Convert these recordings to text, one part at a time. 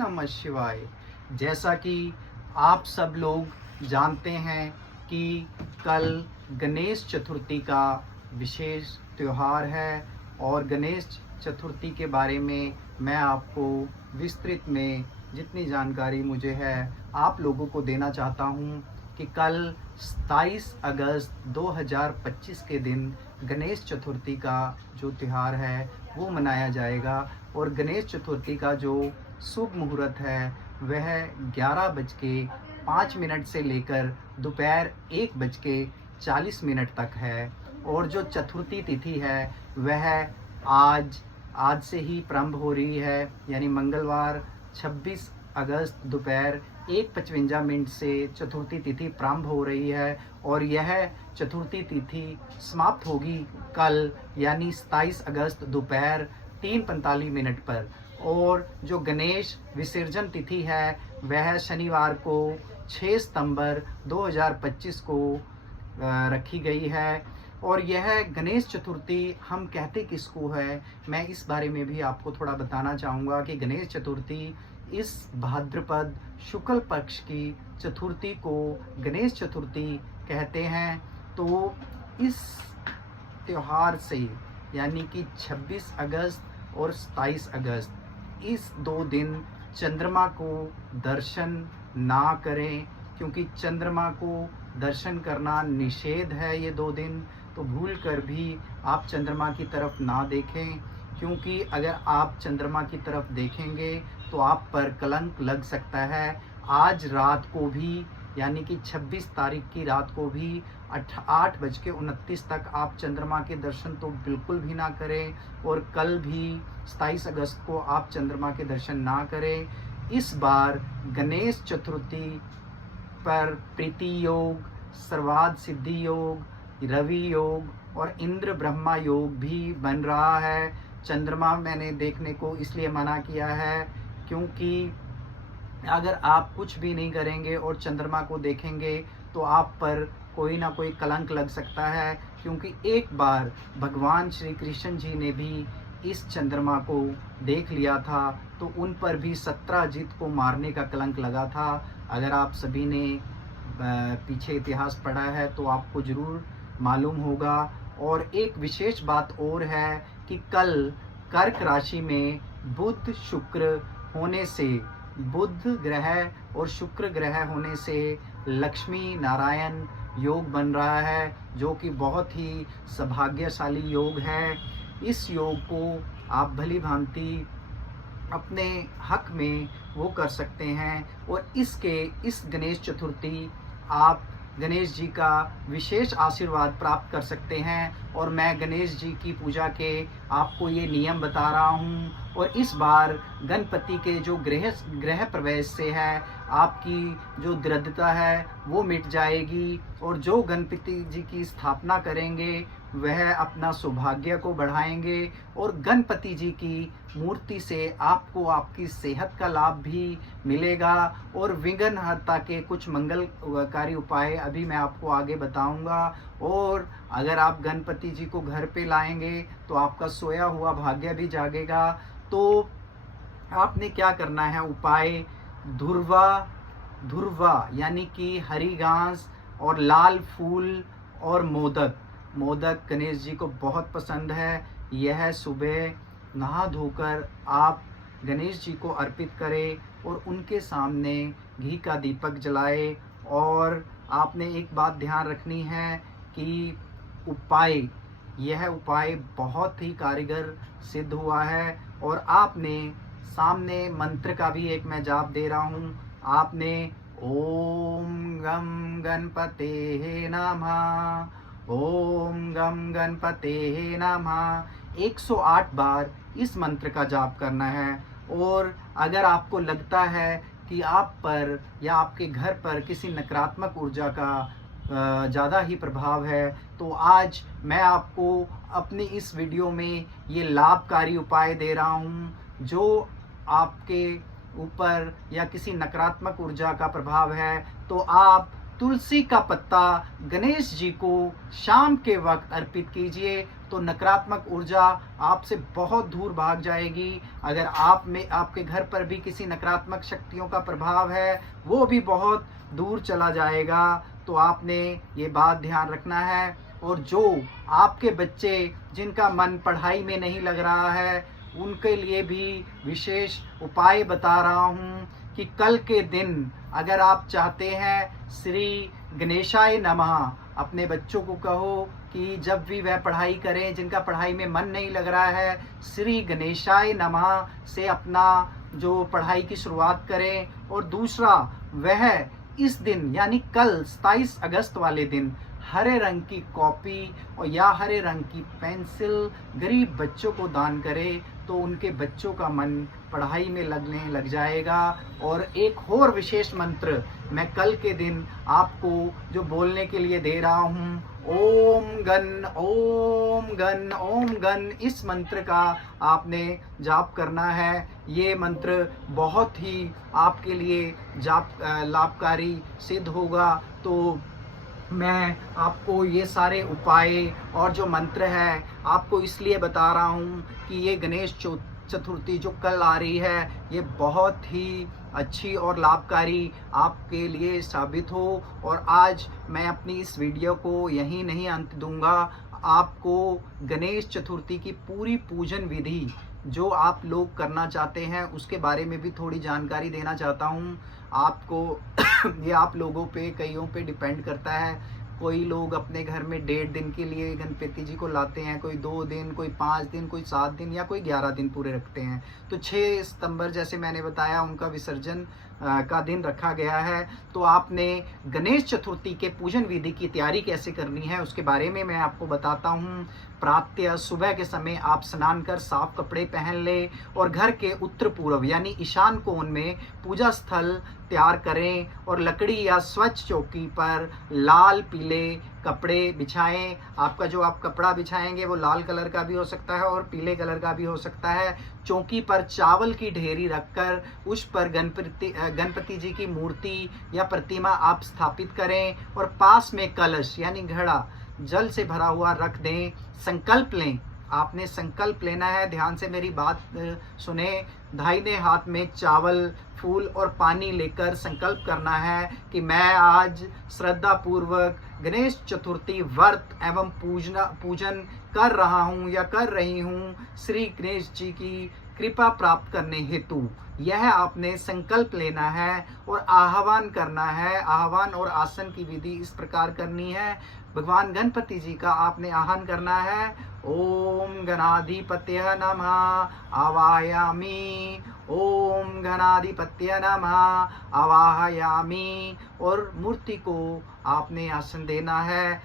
नमः शिवाय। जैसा कि आप सब लोग जानते हैं कि कल गणेश चतुर्थी का विशेष त्यौहार है और गणेश चतुर्थी के बारे में मैं आपको विस्तृत में जितनी जानकारी मुझे है आप लोगों को देना चाहता हूं कि कल 27 अगस्त 2025 के दिन गणेश चतुर्थी का जो त्यौहार है वो मनाया जाएगा और गणेश चतुर्थी का जो शुभ मुहूर्त है वह 11:05 से लेकर दोपहर 1:40 तक है और जो चतुर्थी तिथि है वह आज से ही प्रारंभ हो रही है, यानी मंगलवार 26 अगस्त दोपहर 1:55 से चतुर्थी तिथि प्रारंभ हो रही है और यह चतुर्थी तिथि समाप्त होगी कल यानी 27 अगस्त दोपहर 3:45 पर। और जो गणेश विसर्जन तिथि है वह शनिवार को 6 सितंबर 2025 को रखी गई है। और यह गणेश चतुर्थी हम कहते किसको है, मैं इस बारे में भी आपको थोड़ा बताना चाहूँगा कि गणेश चतुर्थी इस भाद्रपद शुक्ल पक्ष की चतुर्थी को गणेश चतुर्थी कहते हैं। तो इस त्यौहार से यानी कि 26 अगस्त और 27 अगस्त इस 2 दिन चंद्रमा को दर्शन ना करें, क्योंकि चंद्रमा को दर्शन करना निषेध है ये 2 दिन। तो भूल कर भी आप चंद्रमा की तरफ ना देखें, क्योंकि अगर आप चंद्रमा की तरफ देखेंगे तो आप पर कलंक लग सकता है। आज रात को भी यानी कि 26 तारीख की रात को भी 8:29 तक आप चंद्रमा के दर्शन तो बिल्कुल भी ना करें और कल भी 27 अगस्त को आप चंद्रमा के दर्शन ना करें। इस बार गणेश चतुर्थी पर प्रीति योग, सर्वार्थ सिद्धि योग, रवि योग और इंद्र ब्रह्मा योग भी बन रहा है। चंद्रमा मैंने देखने को इसलिए मना किया है क्योंकि अगर आप कुछ भी नहीं करेंगे और चंद्रमा को देखेंगे तो आप पर कोई ना कोई कलंक लग सकता है, क्योंकि एक बार भगवान श्री कृष्ण जी ने भी इस चंद्रमा को देख लिया था तो उन पर भी 17 अजित को मारने का कलंक लगा था। अगर आप सभी ने पीछे इतिहास पढ़ा है तो आपको ज़रूर मालूम होगा। और एक विशेष बात और है कि कल कर्क राशि में बुध शुक्र होने से, बुध ग्रह और शुक्र ग्रह होने से लक्ष्मी नारायण योग बन रहा है, जो कि बहुत ही सौभाग्यशाली योग है। इस योग को आप भली भांति अपने हक में वो कर सकते हैं और इस गणेश चतुर्थी आप गणेश जी का विशेष आशीर्वाद प्राप्त कर सकते हैं। और मैं गणेश जी की पूजा के आपको ये नियम बता रहा हूँ। और इस बार गणपति के जो गृह प्रवेश से है आपकी जो दृढ़ता है वो मिट जाएगी और जो गणपति जी की स्थापना करेंगे वह अपना सौभाग्य को बढ़ाएंगे और गणपति जी की मूर्ति से आपको आपकी सेहत का लाभ भी मिलेगा और विघ्नहर्ता के कुछ मंगलकारी उपाय अभी मैं आपको आगे बताऊंगा। और अगर आप गणपति जी को घर पे लाएंगे तो आपका सोया हुआ भाग्य भी जागेगा। तो आपने क्या करना है उपाय, धुर्वा यानी कि हरी घास और लाल फूल और मोदक गणेश जी को बहुत पसंद है। यह सुबह नहा धोकर आप गणेश जी को अर्पित करें और उनके सामने घी का दीपक जलाएं। और आपने एक बात ध्यान रखनी है कि यह उपाय बहुत ही कारगर सिद्ध हुआ है। और आपने सामने मंत्र का भी एक मैं जाप दे रहा हूँ। आपने ओम गम गणपते नमः, ओम गम गणपते नमः 108 बार इस मंत्र का जाप करना है। और अगर आपको लगता है कि आप पर या आपके घर पर किसी नकारात्मक ऊर्जा का ज़्यादा ही प्रभाव है तो आज मैं आपको अपनी इस वीडियो में ये लाभकारी उपाय दे रहा हूँ जो आपके ऊपर या किसी नकारात्मक ऊर्जा का प्रभाव है तो आप तुलसी का पत्ता गणेश जी को शाम के वक्त अर्पित कीजिए, तो नकारात्मक ऊर्जा आपसे बहुत दूर भाग जाएगी। अगर आप में आपके घर पर भी किसी नकारात्मक शक्तियों का प्रभाव है, वो भी बहुत दूर चला जाएगा। तो आपने ये बात ध्यान रखना है। और जो आपके बच्चे जिनका मन पढ़ाई में नहीं लग रहा है, उनके लिए भी विशेष उपाय बता रहा हूँ कि कल के दिन अगर आप चाहते हैं, श्री गणेशाय नमः अपने बच्चों को कहो कि जब भी वह पढ़ाई करें, जिनका पढ़ाई में मन नहीं लग रहा है, श्री गणेशाय नमः से अपना जो पढ़ाई की शुरुआत करें। और दूसरा, वह इस दिन यानी कल 27 अगस्त वाले दिन हरे रंग की कॉपी और या हरे रंग की पेंसिल गरीब बच्चों को दान करें, तो उनके बच्चों का मन पढ़ाई में लगने लग जाएगा। और एक और विशेष मंत्र मैं कल के दिन आपको जो बोलने के लिए दे रहा हूँ, ओम गण ओम गण ओम गण, इस मंत्र का आपने जाप करना है। ये मंत्र बहुत ही आपके लिए लाभकारी सिद्ध होगा। तो मैं आपको ये सारे उपाय और जो मंत्र है आपको इसलिए बता रहा हूँ कि ये गणेश चतुर्थी जो कल आ रही है, ये बहुत ही अच्छी और लाभकारी आपके लिए साबित हो। और आज मैं अपनी इस वीडियो को यहीं नहीं अंत दूंगा। आपको गणेश चतुर्थी की पूरी पूजन विधि जो आप लोग करना चाहते हैं, उसके बारे में भी थोड़ी जानकारी देना चाहता हूँ आपको। ये आप लोगों पे, कईयों पे डिपेंड करता है। कोई लोग अपने घर में 1.5 दिन के लिए गणपति जी को लाते हैं, कोई 2 दिन, कोई 5 दिन, कोई 7 दिन या कोई 11 दिन पूरे रखते हैं। तो 6 सितंबर जैसे मैंने बताया, उनका विसर्जन का दिन रखा गया है। तो आपने गणेश चतुर्थी के पूजन विधि की तैयारी कैसे करनी है, उसके बारे में मैं आपको बताता हूँ। प्रातः सुबह के समय आप स्नान कर साफ कपड़े पहन ले और घर के उत्तर पूर्व यानी ईशान कोण में पूजा स्थल तैयार करें और लकड़ी या स्वच्छ चौकी पर लाल पीले कपड़े बिछाएं। आपका जो आप कपड़ा बिछाएंगे वो लाल कलर का भी हो सकता है और पीले कलर का भी हो सकता है। चौकी पर चावल की ढेरी रखकर उस पर गणपति जी की मूर्ति या प्रतिमा आप स्थापित करें और पास में कलश यानी घड़ा जल से भरा हुआ रख दें। संकल्प लें, आपने संकल्प लेना है, ध्यान से मेरी बात सुने। दाहिने हाथ में चावल, फूल और पानी लेकर संकल्प करना है कि मैं आज श्रद्धा पूर्वक गणेश चतुर्थी व्रत एवं पूजन कर रहा हूँ या कर रही हूँ श्री गणेश जी की कृपा प्राप्त करने हेतु। यह आपने संकल्प लेना है और आह्वान करना है। आह्वान और आसन की विधि इस प्रकार करनी है। भगवान गणपति जी का आपने आह्वान करना है। ओम गणाधिपतये नमः आवाहयामि, ओम गणाधिपतये नमः आवाहयामि। और मूर्ति को आपने आसन देना है।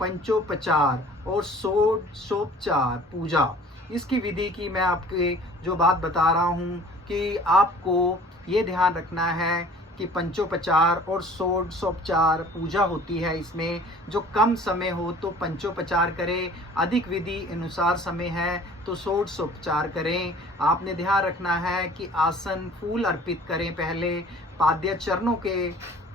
पंचोपचार और षोडशोपचार पूजा, इसकी विधि की मैं आपके जो बात बता रहा हूँ कि आपको ये ध्यान रखना है कि पंचोपचार और षोडशोपचार पूजा होती है। इसमें जो कम समय हो तो पंचोपचार करें, अधिक विधि अनुसार समय है तो षोडशोपचार करें। आपने ध्यान रखना है कि आसन फूल अर्पित करें, पहले पाद्य चरणों के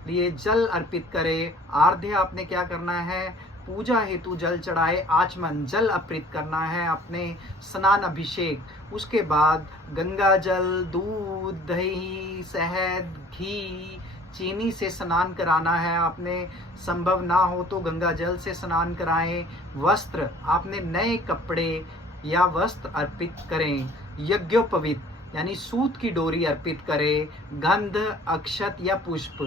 लिए जल अर्पित करें। आर्ध्य आपने क्या करना है, पूजा हेतु जल चढ़ाए, आचमन जल अर्पित करना है अपने, स्नान अभिषेक। उसके बाद गंगा जल, दूध, दही, शहद, घी, चीनी से स्नान कराना है आपने। संभव ना हो तो गंगा जल से स्नान कराएं। वस्त्र, आपने नए कपड़े या वस्त्र अर्पित करें। यज्ञोपवीत यानी सूत की डोरी अर्पित करें। गंध, अक्षत या पुष्प,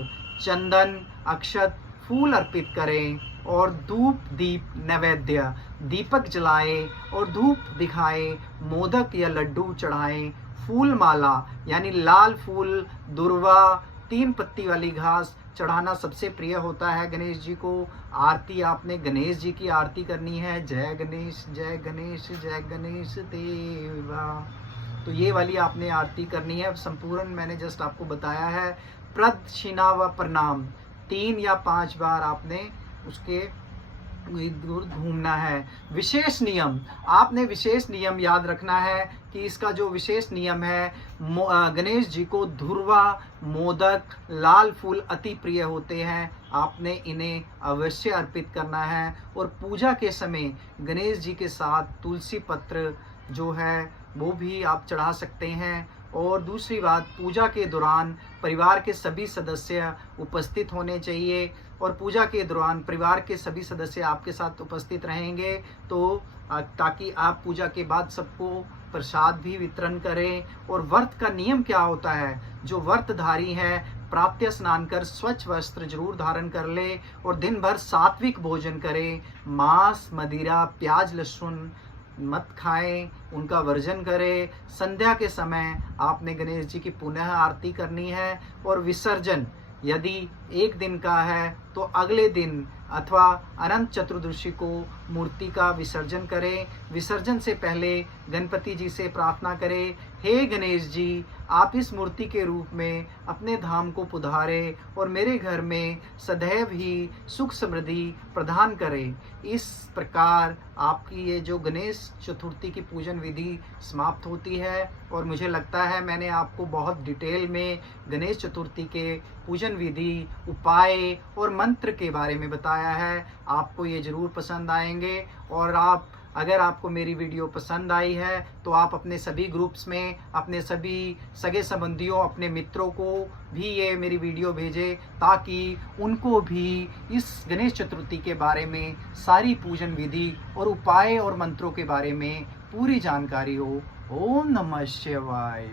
चंदन, अक्षत, फूल अर्पित करें और धूप दीप नैवेद्य, दीपक जलाएं और धूप दिखाएं। मोदक या लड्डू चढ़ाएं। फूल माला यानी लाल फूल, दुर्वा, 3 पत्ती वाली घास चढ़ाना सबसे प्रिय होता है गणेश जी को। आरती, आपने गणेश जी की आरती करनी है। जय गणेश जय गणेश जय गणेश देवा। तो ये वाली आपने आरती करनी है। संपूर्ण मैंने जस्ट आपको बताया है। प्रदक्षिणा व प्रणाम 3 या 5 बार आपने उसके घूमना है। विशेष नियम, आपने विशेष नियम याद रखना है कि इसका जो विशेष नियम है, गणेश जी को धुर्वा, मोदक, लाल फूल अति प्रिय होते हैं। आपने इन्हें अवश्य अर्पित करना है और पूजा के समय गणेश जी के साथ तुलसी पत्र जो है वो भी आप चढ़ा सकते हैं। और दूसरी बात, पूजा के दौरान परिवार के सभी सदस्य उपस्थित होने चाहिए और पूजा के दौरान परिवार के सभी सदस्य आपके साथ उपस्थित रहेंगे तो ताकि आप पूजा के बाद सबको प्रसाद भी वितरण करें। और व्रत का नियम क्या होता है, जो व्रतधारी है प्रातः स्नान कर स्वच्छ वस्त्र जरूर धारण कर ले और दिन भर सात्विक भोजन करें। मांस, मदिरा, प्याज, लहसुन मत खाएं, उनका वर्जन करें। संध्या के समय आपने गणेश जी की पुनः आरती करनी है। और विसर्जन यदि एक दिन का है तो अगले दिन अथवा अनंत चतुर्दशी को मूर्ति का विसर्जन करें। विसर्जन से पहले गणपति जी से प्रार्थना करें, हे गणेश जी, आप इस मूर्ति के रूप में अपने धाम को पुधारें और मेरे घर में सदैव ही सुख समृद्धि प्रदान करें। इस प्रकार आपकी ये जो गणेश चतुर्थी की पूजन विधि समाप्त होती है। और मुझे लगता है मैंने आपको बहुत डिटेल में गणेश चतुर्थी के पूजन विधि, उपाय और मंत्र के बारे में बताया है। आपको ये ज़रूर पसंद आएंगे। और अगर आपको मेरी वीडियो पसंद आई है तो आप अपने सभी ग्रुप्स में अपने सभी सगे संबंधियों, अपने मित्रों को भी ये मेरी वीडियो भेजें ताकि उनको भी इस गणेश चतुर्थी के बारे में सारी पूजन विधि और उपाय और मंत्रों के बारे में पूरी जानकारी हो। ओम नमः शिवाय।